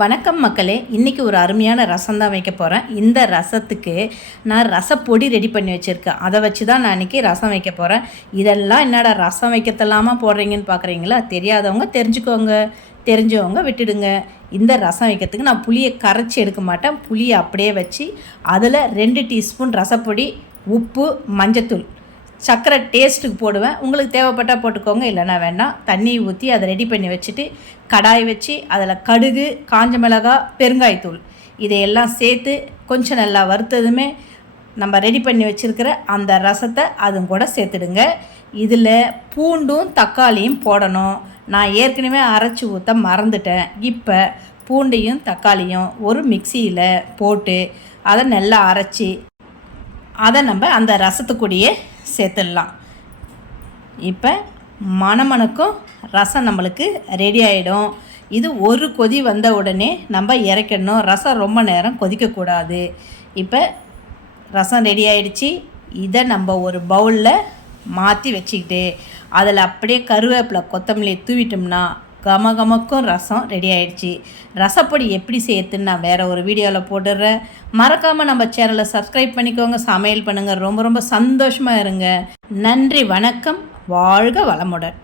வணக்கம் மக்களே, இன்றைக்கி ஒரு அருமையான ரசம் தான் வைக்க போகிறேன். இந்த ரசத்துக்கு நான் ரசப்பொடி ரெடி பண்ணி வச்சுருக்கேன். அதை வச்சு தான் நான் இன்றைக்கி ரசம் வைக்க போகிறேன். இதெல்லாம் என்னடா ரசம் வைக்கிறதெல்லாமா போடுறீங்கன்னு பார்க்குறீங்களா? தெரியாதவங்க தெரிஞ்சுக்கோங்க, தெரிஞ்சவங்க விட்டுடுங்க. இந்த ரசம் வைக்கிறதுக்கு நான் புளியை கரைச்சி எடுக்க மாட்டேன். புளியை அப்படியே வச்சு அதில் 2 டீஸ்பூன் ரசப்பொடி, உப்பு, மஞ்சத்தூள், சர்க்கரை டேஸ்ட்டுக்கு போடுவேன். உங்களுக்கு தேவைப்பட்டால் போட்டுக்கோங்க, இல்லைனா வேண்டாம். தண்ணி ஊற்றி அதை ரெடி பண்ணி வச்சுட்டு கடாய் வச்சு அதில் கடுகு, காஞ்ச மிளகாய், பெருங்காயத்தூள் இதையெல்லாம் சேர்த்து கொஞ்சம் நல்லா வறுத்ததுமே நம்ம ரெடி பண்ணி வச்சுருக்கிற அந்த ரசத்தை அதுவும் கூட சேர்த்துடுங்க. இதில் பூண்டும் தக்காளியும் போடணும். நான் ஏற்கனவே அரைச்சி ஊற்ற மறந்துட்டேன். இப்போ பூண்டையும் தக்காளியும் ஒரு மிக்சியில் போட்டு அதை நல்லா அரைச்சி அதை நம்ம அந்த ரசத்துக்குடியே சேர்த்துடலாம். இப்போ மணமணக்கும் ரசம் நம்மளுக்கு ரெடி ஆகிடும். இது ஒரு கொதி வந்த உடனே நம்ம இறக்கிடணும். ரசம் ரொம்ப நேரம் கொதிக்கக்கூடாது. இப்போ ரசம் ரெடி ஆகிடுச்சு. இதை நம்ம ஒரு பவுலில் மாற்றி வச்சுக்கிட்டு அதில் அப்படியே கருவேப்பிலை, கொத்தமல்லி தூவிட்டோம்னா கமகமக்கும் ரசம் ரெடி ஆகிடுச்சு. ரசப்பொடி எப்படி செய்யறதுன்னு நான் வேறு ஒரு வீடியோவில் போட்டுடுறேன். மறக்காமல் நம்ம சேனலை சப்ஸ்கிரைப் பண்ணிக்கோங்க, சமையல் பண்ணுங்கள். ரொம்ப ரொம்ப சந்தோஷமாக இருங்க. நன்றி, வணக்கம், வாழ்க வளமுடன்.